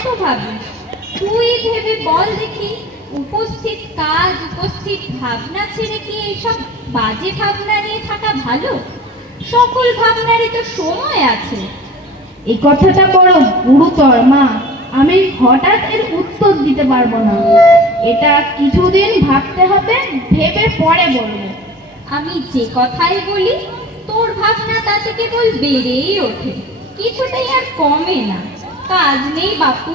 এত ভাবিস? তুই ভেবে বল দেখি, উপস্থিত কাজ উপস্থিত ভাবনা ছেড়ে কি এইসব বাজে ভাবনা নিয়ে থাকা ভালো? সকল ভাবনারই তো সময় আছে। এই কথাটা বড় গুরুতর মা, আমি হঠাৎ এর উত্তর দিতে পারবো না। এটা কিছুদিন ভাবতে হবে, ভেবে পরে বলবো। আমি যে কথাই বলি তোর ভাবনা তাতে কেবল বেড়েই ওঠে, কিছুতেই আর কমে না। কাজ নেই বাপু,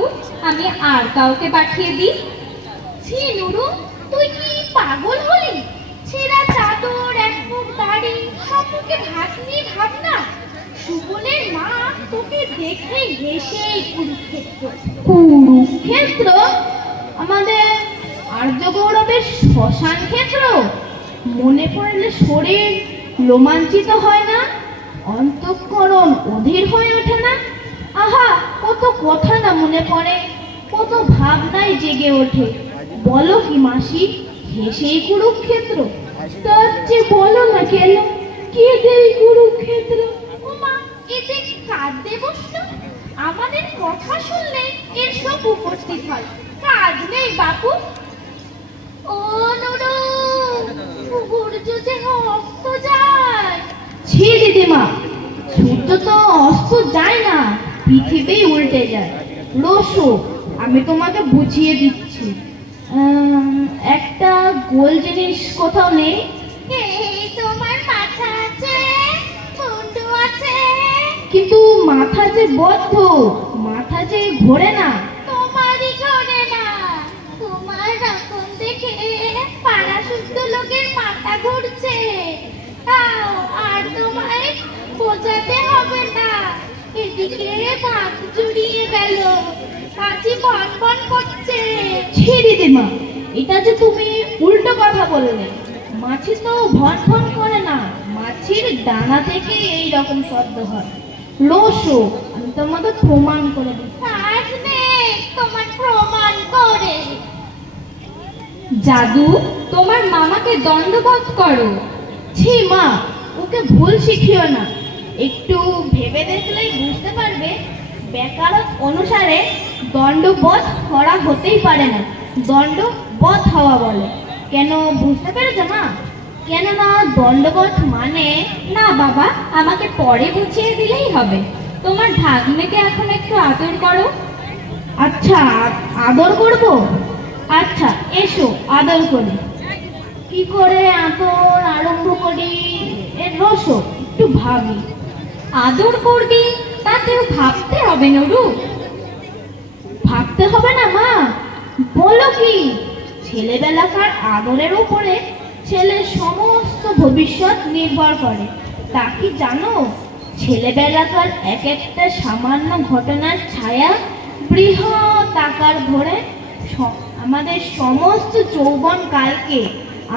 আমি আর কাউকে পাঠিয়ে দিই? ছি নুরু, তুই কি পাগল হলি? ছেঁড়া চাদর, এক মুখ দাড়ি, সব মুখে ভাত নিয়ে ভাবনা। সুবলের মা তোকে দেখে হেসে কুরুক্ষেত্র। কুরুক্ষেত্র? আমাদের আর্য গৌরবের শ্মশান ক্ষেত্র? মনে পড়লে শরীর রোমাঞ্চিত হয় না? অন্তঃকরণ অধীর হয়ে ওঠে না? আহা, কত কথা না মনে পড়ে, কত ভাবনায় জেগে ওঠে। বলো কি মাসি, হেসেই কুরুক্ষেত্র? তার যে বলো না কেন, কেঁদেই কুরুক্ষেত্র। ও মা, এ যে কাঁদতে বসলো। আমাদের কথা শুনলে এর সব উপস্থিত হয়। কাজ নেই বাপু। ও নুরু, সূর্য যে অস্ত যায়। ছি দিদিমা, সূর্য তো অস্ত যায় না, পৃথিবী উল্টে যায়। রসো, আমি তোমাকে বুঝিয়ে দিচ্ছি। একটা গোল জিনিস কোথাও নেই? এই তোমার মাথা আছে, মুন্ডু আছে, কিন্তু মাথা যে বদ্ধ, মাথা যে ঘোরে না। তোমারই ঘোরে না, তোমার রকম দেখে পাড়া শুদ্ধ লোকের মাথা ঘুরছে। আর তোমায় বোঝাতে হবে না, এদিকে ভাত জুড়িয়ে গেল, কাজী বন বন করছে। ছি দিদিমা, এটা যে তুমি উল্টো কথা বললে। মাছি তো ভন ভন করে না, মাছির ডানা থেকে এই রকম শব্দ হয়। রসো, আমি তোমাকে প্রমাণ করে দিই। কাজ নেই তোমার প্রমাণ করে। জাদু, তোমার মামাকে দণ্ডবোধ করো। ছি মা, ওকে ভুল শিখিও না। একটু ভেবে দেখলেই বুঝতে পারবে, ব্যাকরণ অনুসারে দণ্ডবোধ করা হতেই পারে না, দণ্ডবোধ হওয়া বলে। কেন বুঝতে পেরেছ মা? কেননা দণ্ডবোধ মানে। না বাবা, আমাকে পরে বুঝিয়ে দিলেই হবে। তোমার ভাগ্নেকে এখন একটু আদর করো। আচ্ছা, আদর করব? আচ্ছা এসো আদর করি। কি করে আদর আরম্ভ করি? এর রসো, একটু ভাবি। আদর করবি, তাতেও ভাবতে হবে নুরু। ভাবতে হবে না মা, বলো কি? ছেলেবেলাকার আদরের উপরে ছেলের সমস্ত ভবিষ্যৎ নির্ভর করে। তা কি জানো? ছেলেবেলাকার এক একটা সামান্য ঘটনার ছায়া বৃহৎ আকার ধরে আমাদের সমস্ত যৌবন কালকে,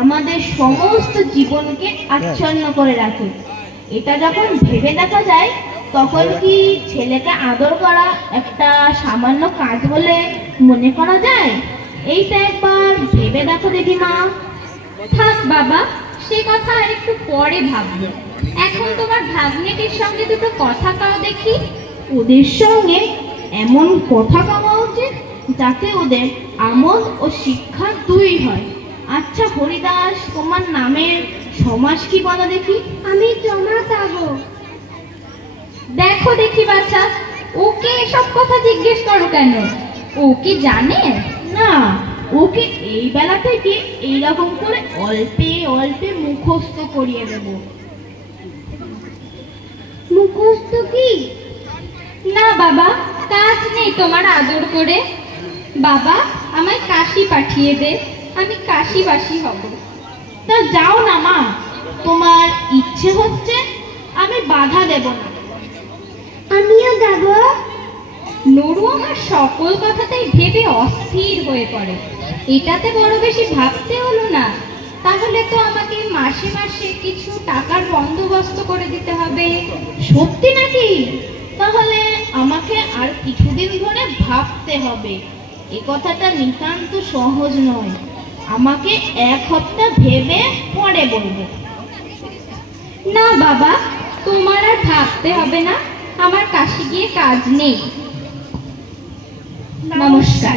আমাদের সমস্ত জীবনকে আচ্ছন্ন করে রাখে। এটা যখন ভেবে দেখা যায়, তখন কি ছেলেকে আদর করা একটা সামান্য কাজ বলে মনে করা যায়? এইটা একবার ভেবে দেখো দিদিমা। থাক বাবা, সে কথা আর একটু পরে ভাববো। এখন তোমার ভাগ্নেটির সঙ্গে দুটো কথা কাও দেখি। ওদের সঙ্গে এমন কথা কওয়া উচিত যাতে ওদের আমোদ ও শিক্ষা দুই হয়। আচ্ছা হরিদাস, তোমার নামের সমাস কি বলো দেখি? আমি জমা পাবো। দেখো দেখি বাচ্চা, ওকে এসব কথা জিজ্ঞেস করো কেন? ও কি জানে? না, ওকে এই বেলা থেকে এইরকম করে অল্পে অল্পে মুখস্থ করিয়ে দেব। মুখস্থ কি? না বাবা, কাজ নেই তোমার আদর করে। বাবা, আমায় কাশি পাঠিয়ে দে, আমি কাশিবাসী হব। তা যাও না মা, তোমার ইচ্ছে হচ্ছে, আমি বাধা দেব না। আমিও যাব। নুরু আমার সকল কথাতেই ভেবে অস্থির হয়ে পড়ে। এটাতে বড় বেশি ভাবতে হলো না? তাহলে তো আমাকে মাসে মাসে কিছু টাকার বন্দোবস্ত করে দিতে হবে। সত্যি নাকি? তাহলে আমাকে আর কিছুদিন ধরে ভাবতে হবে। এ কথাটা নিতান্ত সহজ নয়। আমাকে এক সপ্তাহ ভেবে পরে বলবো। না বাবা, তোমার আর ভাবতে হবে না, আমার কাশি গিয়ে কাজ নেই। নমস্কার।